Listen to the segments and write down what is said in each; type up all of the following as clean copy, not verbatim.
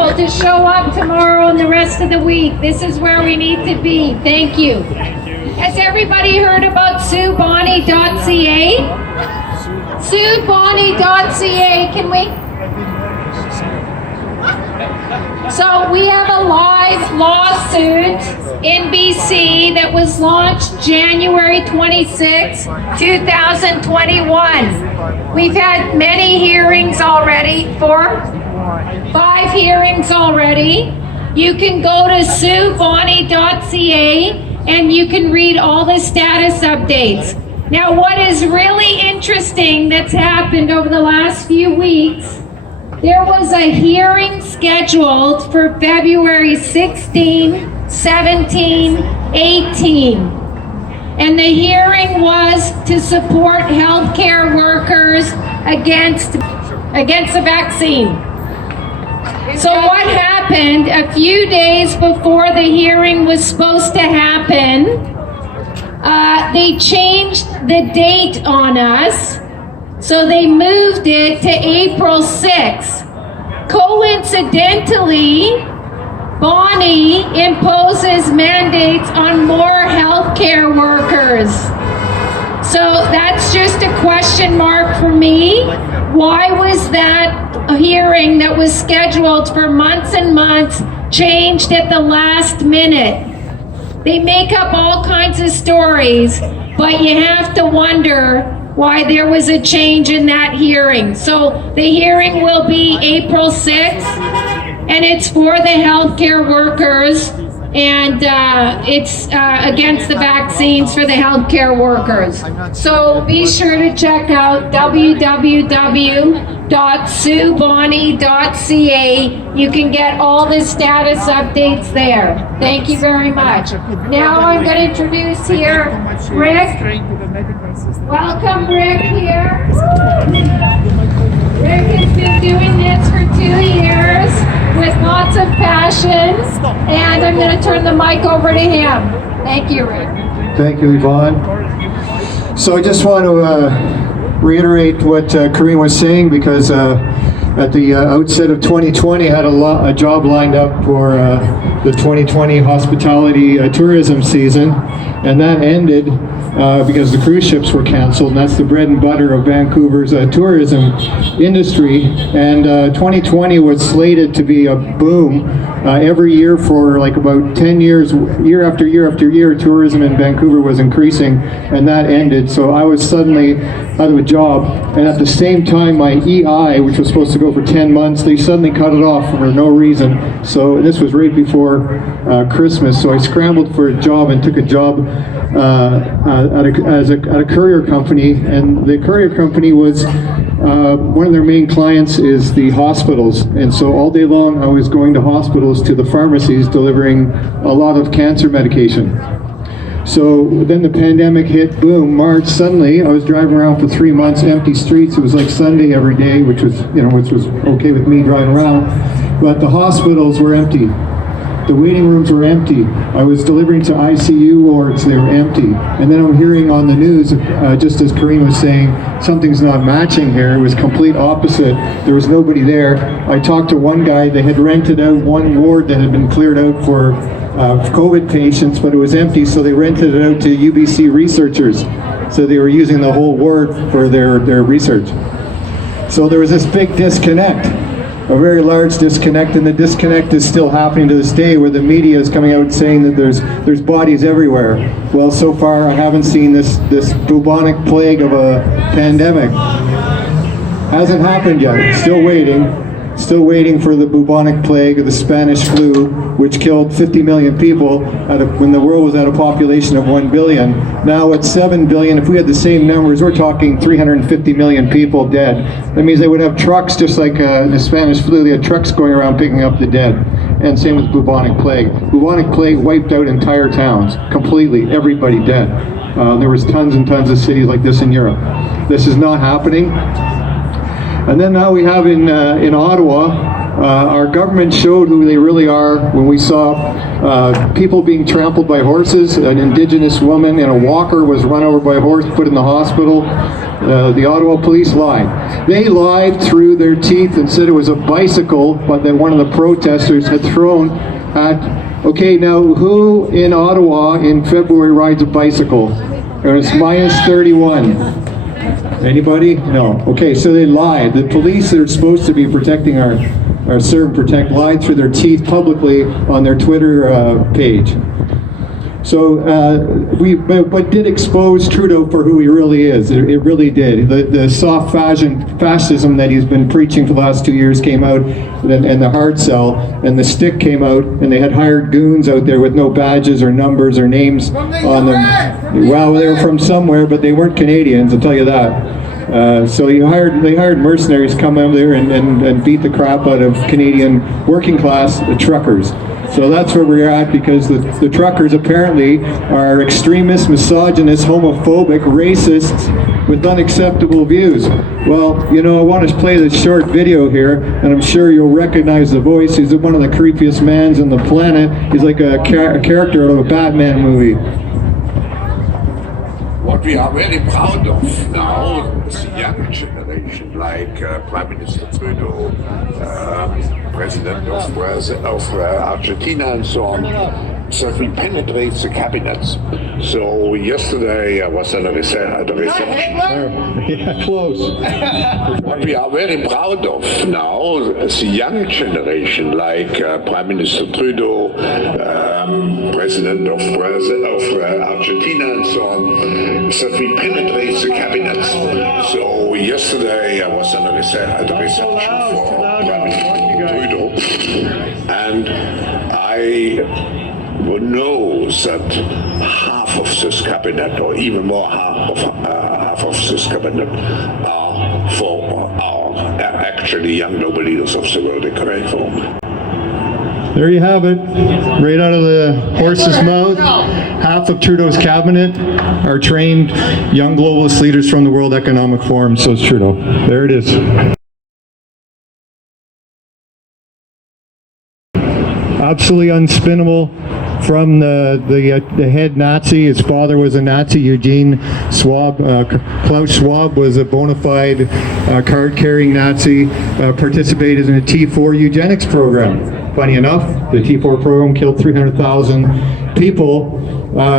people to show up tomorrow and the rest of the week. This is where we need to be. Thank you. Has everybody heard about SueBonnie.ca? SueBonnie.ca, can we? So we have a live lawsuit in BC that was launched January 26, 2021. We've had many hearings already, 5 hearings already. You can go to SueBonnie.ca and you can read all the status updates. Now, what is really interesting that's happened over the last few weeks, there was a hearing scheduled for February 16, 17, 18. And the hearing was to support healthcare workers against the vaccine. So what happened a few days before the hearing was supposed to happen, they changed the date on us. So they moved it to April 6th. Coincidentally, Bonnie imposes mandates on more healthcare workers. So that's just a question mark for me. Why was that hearing that was scheduled for months and months changed at the last minute? They make up all kinds of stories, but you have to wonder why there was a change in that hearing. So the hearing will be April 6th, and it's for the healthcare workers, and it's against the vaccines for the healthcare workers. So be sure to check out www.SueBonnie.ca. You can get all the status updates there. Thank you very much. Now I'm going to introduce here Rick. Welcome, Rick, here. Rick has been doing this for 2 years with lots of passion, and I'm going to turn the mic over to him. Thank you, Rick. Thank you, Yvonne. So I just want to reiterate what Karine was saying, because at the outset of 2020, I had a job lined up for the 2020 hospitality tourism season, and that ended because the cruise ships were canceled, and that's the bread and butter of Vancouver's tourism industry. And 2020 was slated to be a boom. Every year for like about 10 years, year after year after year, tourism in Vancouver was increasing, and that ended. So I was suddenly out of a job, and at the same time my EI, which was supposed to go for 10 months, they suddenly cut it off for no reason. So this was right before Christmas, so I scrambled for a job and took a job at a courier company, and the courier company was one of their main clients is the hospitals, and so all day long I was going to hospitals, to the pharmacies, delivering a lot of cancer medication. So then the pandemic hit, boom, March, suddenly I was driving around for 3 months, empty streets. It was like Sunday every day, which was okay with me driving around, but the hospitals were empty. The waiting rooms were empty. I was delivering to ICU wards, they were empty. And then I'm hearing on the news, just as Karine was saying, something's not matching here. It was complete opposite. There was nobody there. I talked to one guy, they had rented out one ward that had been cleared out for COVID patients, but it was empty, so they rented it out to UBC researchers. So they were using the whole ward for their research. So there was this big disconnect. A very large disconnect, and the disconnect is still happening to this day, where the media is coming out saying that there's bodies everywhere. Well, so far I haven't seen this bubonic plague of a pandemic. Hasn't happened yet. Still waiting for the bubonic plague of the Spanish flu, which killed 50 million people when the world was at a population of 1 billion. Now at 7 billion, if we had the same numbers, we're talking 350 million people dead. That means they would have trucks, just like the Spanish flu, they had trucks going around picking up the dead. And same with bubonic plague. Bubonic plague wiped out entire towns, completely, everybody dead. There was tons and tons of cities like this in Europe. This is not happening. And then now we have in Ottawa, Our government showed who they really are when we saw people being trampled by horses. An Indigenous woman in a walker was run over by a horse, put in the hospital. The Ottawa police lied. They lied through their teeth and said it was a bicycle, but that one of the protesters had thrown at. Okay, now who in Ottawa in February rides a bicycle? It was minus 31. Anybody? No. Okay, so they lied. The police that are supposed to be protecting our serve and protect lied through their teeth publicly on their Twitter page. So but did expose Trudeau for who he really is. It really did. The soft fascism that he's been preaching for the last 2 years came out, and the hard sell, and the stick came out, and they had hired goons out there with no badges or numbers or names on them. Well, they were from somewhere, but they weren't Canadians, I'll tell you that. So they hired mercenaries to come out there and beat the crap out of Canadian working class truckers. So that's where we're at, because the truckers apparently are extremists, misogynists, homophobic, racists with unacceptable views. Well, you know, I want to play this short video here, and I'm sure you'll recognize the voice. He's one of the creepiest mans on the planet. He's like a character out of a Batman movie. What we are very proud of now is the young generation, like Prime Minister Trudeau, President of Argentina, and so on, that we penetrate the cabinets. So yesterday I was at a reception. Yeah, close. What we are very proud of now is the young generation, like Prime Minister Trudeau, President of Argentina, and so on, that we penetrate the cabinets. So yesterday I was at a reception for Prime Minister Trudeau, and I know that half of this cabinet, or even more half of this cabinet, are actually young noble leaders of the World Economic Forum. There you have it, right out of the horse's mouth. Half of Trudeau's cabinet are trained young globalist leaders from the World Economic Forum. So it's Trudeau. There it is. Absolutely unspinnable. From the head Nazi. His father was a Nazi, Eugene Schwab. Klaus Schwab was a bona fide card-carrying Nazi, participated in a T4 eugenics program. Funny enough, the T4 program killed 300,000 people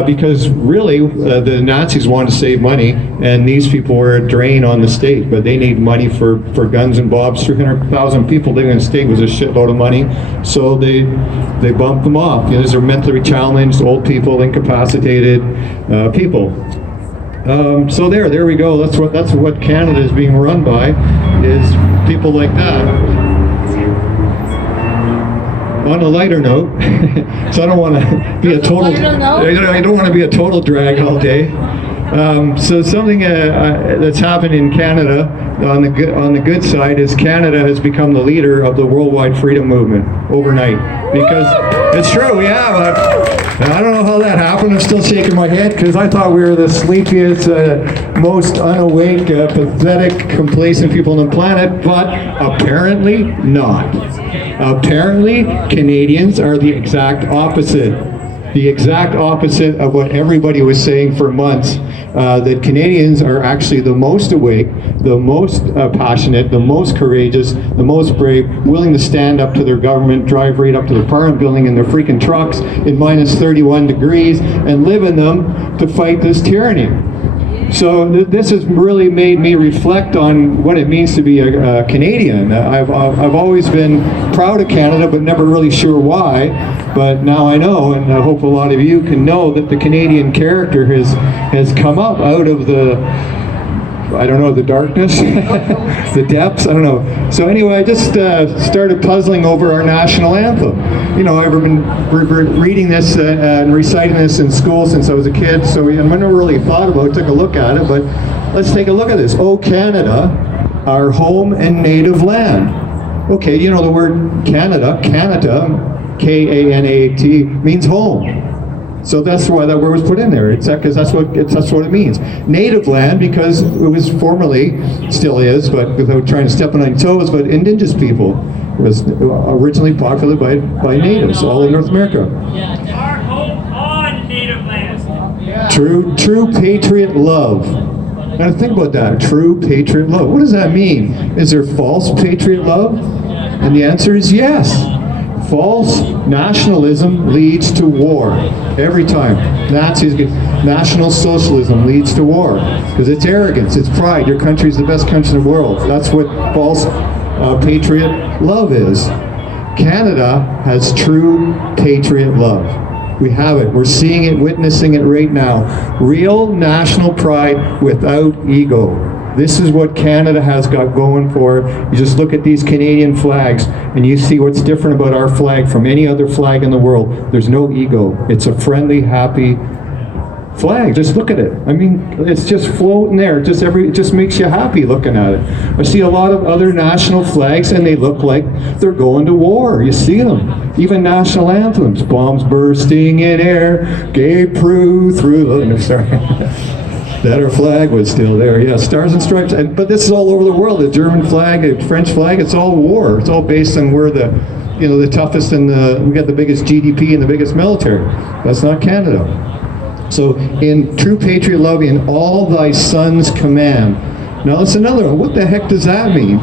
because really the Nazis wanted to save money, and these people were a drain on the state, but they need money for guns and bobs. 300,000 people living in the state was a shitload of money, so they bumped them off. You know, these are mentally challenged, old people, incapacitated people. So there we go. That's what Canada is being run by, is people like that. On a lighter note, so I don't want to be a total. I don't want to be a total drag all day. So something that's happened in Canada on the good side is Canada has become the leader of the worldwide freedom movement overnight. Because it's true, we have. I don't know how that happened. I'm still shaking my head because I thought we were the sleepiest, most unawake, pathetic, complacent people on the planet, but apparently not. Apparently, Canadians are the exact opposite. The exact opposite of what everybody was saying for months, that Canadians are actually the most awake, the most passionate, the most courageous, the most brave, willing to stand up to their government, drive right up to the Parliament building in their freaking trucks in minus 31 degrees and live in them to fight this tyranny. So this has really made me reflect on what it means to be a Canadian. I've always been proud of Canada, but never really sure why. But now I know, and I hope a lot of you can know, that the Canadian character has come up out of the, I don't know, the darkness, the depths, I don't know. So anyway, I just started puzzling over our national anthem. You know, I've been reading this and reciting this in school since I was a kid, so I never really thought about it, took a look at it, but let's take a look at this. Oh Canada, our home and native land. Okay, you know the word Canada, K-A-N-A-T, means home. So that's why that word was put in there. It's because that's what it means. Native land, because it was formerly, still is, but without trying to step on any toes, but Indigenous people. was originally populated by natives all in North America. Our home on native land. True patriot love. Now think about that. True patriot love. What does that mean? Is there false patriot love? And the answer is yes. False nationalism leads to war. Every time. Nazis get National socialism leads to war. Because it's arrogance, it's pride. Your country's the best country in the world. That's what false patriot love is. Canada has true patriot love. We have it. We're seeing it, witnessing it right now. Real national pride without ego. This is what Canada has got going for. You just look at these Canadian flags and you see what's different about our flag from any other flag in the world. There's no ego. It's a friendly, happy flag. Just look at it. I mean, it's just floating there. It just makes you happy looking at it. I see a lot of other national flags and they look like they're going to war. You see them. Even national anthems. Bombs bursting in air, gay Prue through the... No, sorry. That our flag was still there. Yeah, stars and stripes. But this is all over the world. The German flag, the French flag, it's all war. It's all based on where the toughest and we got the biggest GDP and the biggest military. That's not Canada. So in true patriot love, in all thy sons command. Now that's another one. What the heck does that mean?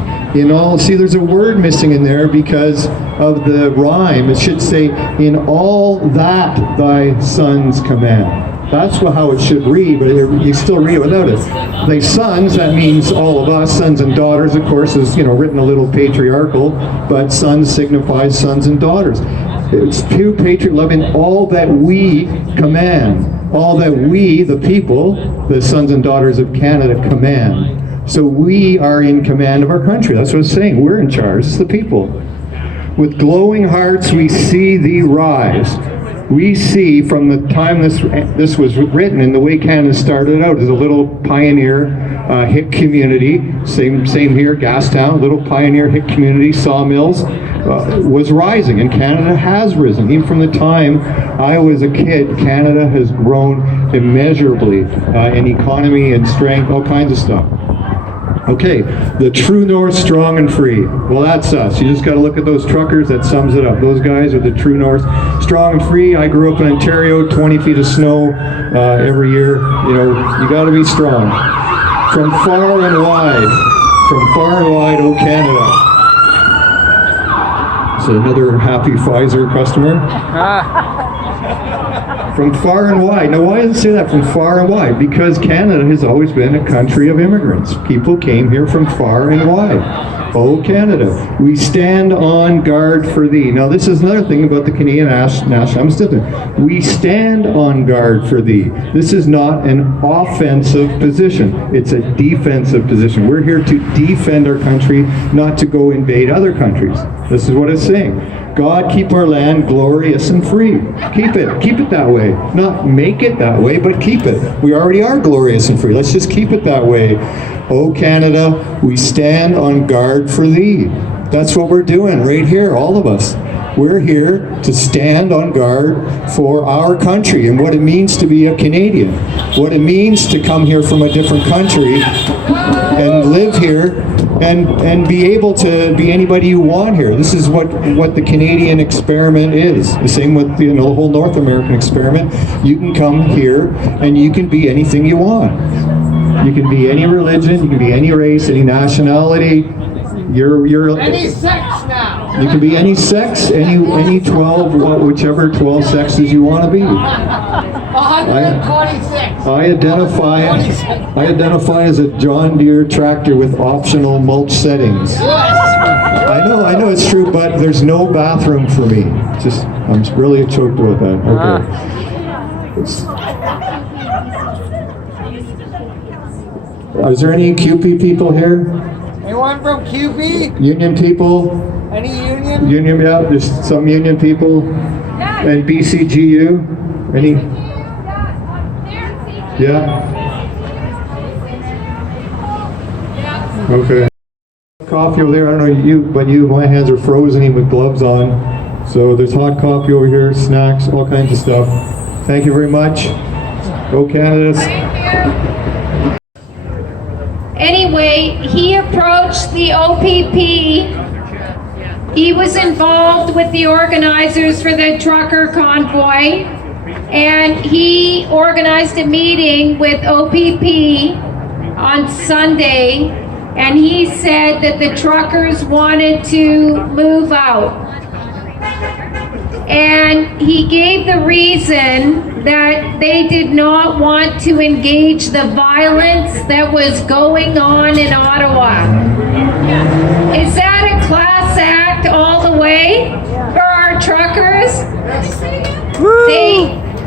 See, there's a word missing in there because of the rhyme. It should say, in all that thy sons command. That's how it should read, but you still read it without it. Thy sons, that means all of us, sons and daughters, of course, is written a little patriarchal, but sons signifies sons and daughters. It's true patriot love in all that we command. All that we, the people, the sons and daughters of Canada, command. So we are in command of our country. That's what it's saying. We're in charge. It's the people. With glowing hearts we see thee rise. We see from the time this was written and the way Canada started out as a little pioneer hick community, same here, Gastown, little pioneer hick community, sawmills, was rising, and Canada has risen. Even from the time I was a kid, Canada has grown immeasurably in economy and strength, all kinds of stuff. Okay, the true north, strong and free. Well, that's us. You just got to look at those truckers. That sums it up. Those guys are the true north, strong and free. I grew up in Ontario, 20 feet of snow every year. You got to be strong. From far and wide, oh Canada. So another happy Pfizer customer. From far and wide. Now, why does it say that, from far and wide? Because Canada has always been a country of immigrants. People came here from far and wide. Oh, Canada, we stand on guard for thee. Now, this is another thing about the Canadian national. I'm still there. We stand on guard for thee. This is not an offensive position. It's a defensive position. We're here to defend our country, not to go invade other countries. This is what it's saying. God, keep our land glorious and free. Keep it that way. Not make it that way, but keep it. We already are glorious and free. Let's just keep it that way. Oh Canada, we stand on guard for thee. That's what we're doing right here, all of us. We're here to stand on guard for our country and what it means to be a Canadian. What it means to come here from a different country and live here and be able to be anybody you want here. This is what the Canadian experiment is. The same with the whole North American experiment. You can come here and you can be anything you want. You can be any religion, you can be any race, any nationality. You're any sex now. You can be any sex, any 12, whichever 12 sexes you want to be. 126. I identify as a John Deere tractor with optional mulch settings. I know it's true, but there's no bathroom for me. I'm really choked about that. Okay. Is there any QP people here? Anyone from QP? Union people? Any union? Union, yeah, there's some union people. And BCGU? Any? Yeah? Okay. Coffee over there, I don't know my hands are frozen even with gloves on. So there's hot coffee over here, snacks, all kinds of stuff. Thank you very much. Go Canada. Anyway, he approached the OPP He was involved with the organizers for the trucker convoy, and he organized a meeting with OPP on Sunday, and he said that the truckers wanted to move out. And he gave the reason that they did not want to engage the violence that was going on in Ottawa. Is that a class act all the way for our truckers?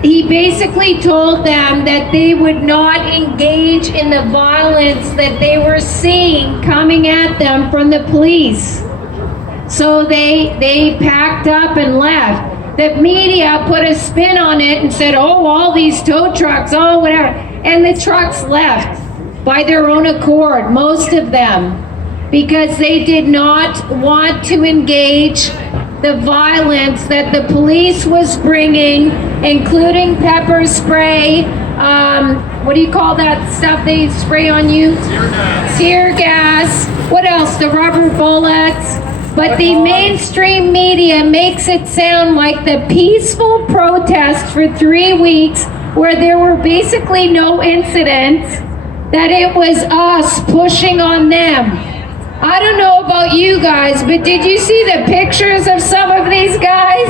He basically told them that they would not engage in the violence that they were seeing coming at them from the police. So they packed up and left. The media put a spin on it and said, oh, all these tow trucks, oh, whatever. And the trucks left by their own accord, most of them, because they did not want to engage the violence that the police was bringing, including pepper spray, what do you call that stuff they spray on you? Tear gas. Tear gas. What else? The rubber bullets. But the mainstream media makes it sound like the peaceful protest for 3 weeks, where there were basically no incidents, that it was us pushing on them. I don't know about you guys, but did you see the pictures of some of these guys?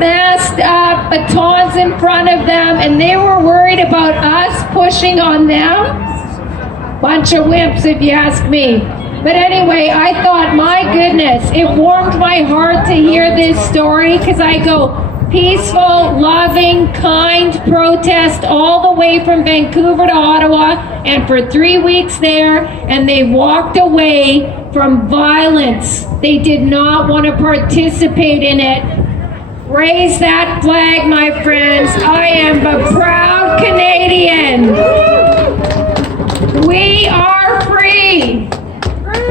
Masked up, batons in front of them, and they were worried about us pushing on them? Bunch of wimps, if you ask me. But anyway, I thought, my goodness, it warmed my heart to hear this story, because I go, peaceful, loving, kind protest all the way from Vancouver to Ottawa, and for 3 weeks there, and they walked away from violence. They did not want to participate in it. Raise that flag, my friends. I am a proud Canadian. We are free.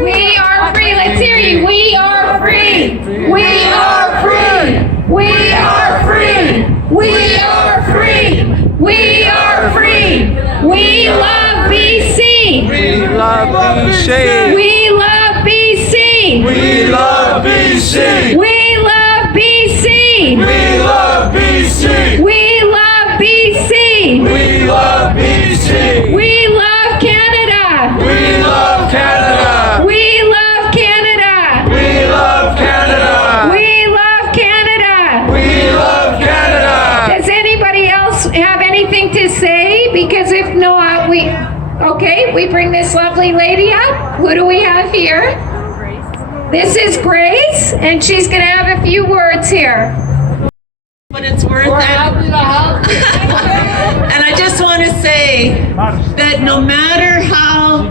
We are free. Let's hear you. We are free. We are free. We are free. We are free. We are free. We love BC. We love BC. We love BC. We love BC. We love BC. We love BC. We love BC. We love BC. We love Canada. We love Canada. We love Canada. We love Canada. We love Canada. We love Canada. Does anybody else have anything to say? Because if not, we bring this lovely lady up. Who do we have here? This is Grace, and she's going to have a few words here. But it's worth it. And I just want to say that no matter how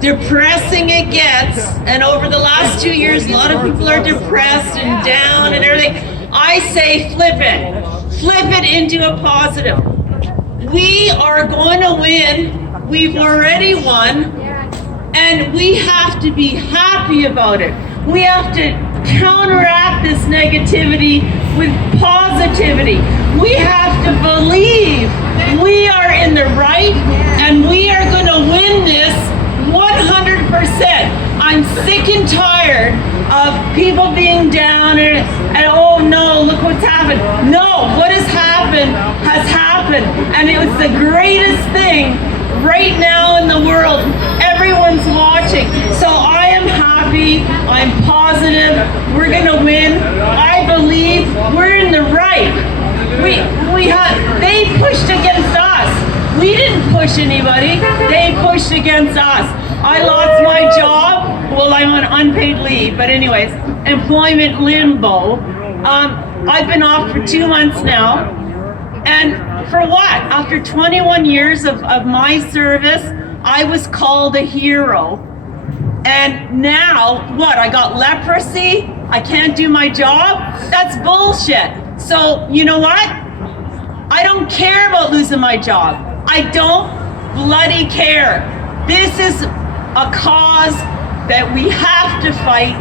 depressing it gets, and over the last 2 years, a lot of people are depressed and down and everything, I say flip it into a positive. We are going to win. We've already won, and we have to be happy about it. We have to counteract this negativity with positivity. We have to believe we are in the right, and we are going to win this 100%. I'm sick and tired of people being down and oh no, look what's happened. No, what has happened, and it was the greatest thing right now in the world. Everyone's watching. So I am happy, I'm positive, we're gonna win. I believe we're in the right. They pushed against us. We didn't push anybody, they pushed against us. I lost my job. Well, I'm on unpaid leave, but anyways, employment limbo. I've been off for 2 months now. And for what? After 21 years of my service, I was called a hero. And now, what? I got leprosy? I can't do my job? That's bullshit. So, you know what? I don't care about losing my job. I don't bloody care. This is a cause that we have to fight,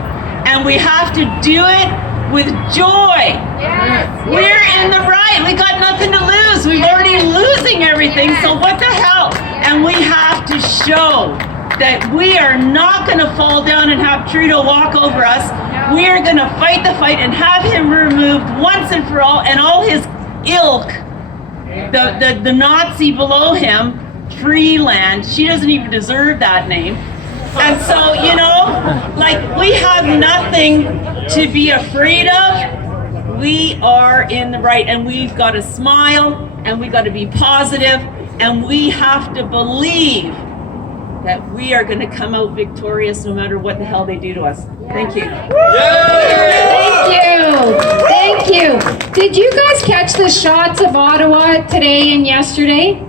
and we have to do it with joy. Yes. We're in the right. We got nothing to lose. We're already losing everything, so what the hell? And we have to show that we are not going to fall down and have Trudeau walk over us. We are going to fight the fight and have him removed once and for all, and all his ilk, the Nazi below him, Freeland. She doesn't even deserve that name. And so, you know, like, we have nothing to be afraid of. We are in the right, and we've got to smile, and we've got to be positive, and we have to believe that we are going to come out victorious no matter what the hell they do to us. Thank you. Thank you. Did you guys catch the shots of Ottawa today and yesterday?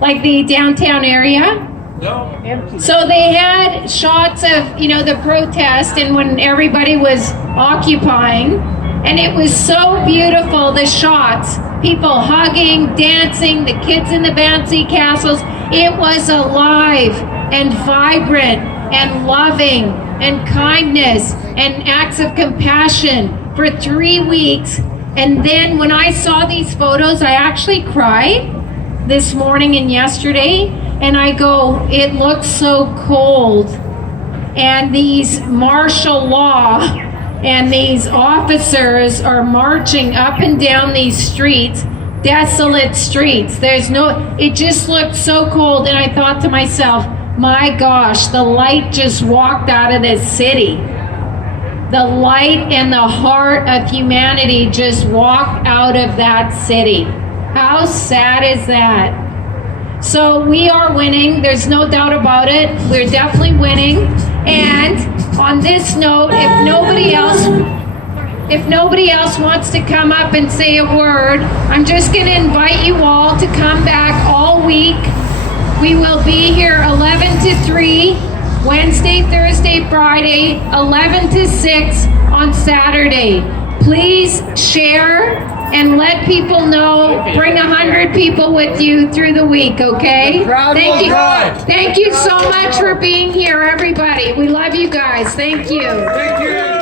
Like the downtown area? No. So they had shots of, you know, the protest and when everybody was occupying, and it was so beautiful, the shots. People hugging, dancing, the kids in the bouncy castles. It was alive and vibrant and loving and kindness and acts of compassion for 3 weeks. And then when I saw these photos, I actually cried this morning and yesterday, and I go, it looks so cold. And these martial law and these officers are marching up and down these streets, desolate streets. It just looked so cold, and I thought to myself, my gosh, the light just walked out of this city. The light and the heart of humanity just walked out of that city. How sad is that? So we are winning, there's no doubt about it. We're definitely winning. And on this note, if nobody else wants to come up and say a word, I'm just going to invite you all to come back all week. We will be here 11 to 3, Wednesday, Thursday, Friday, 11 to 6 on Saturday. Please share and let people know. Bring 100 people with you through the week, okay? Thank you. Thank you so much for being here, everybody. We love you guys. Thank you. Thank you.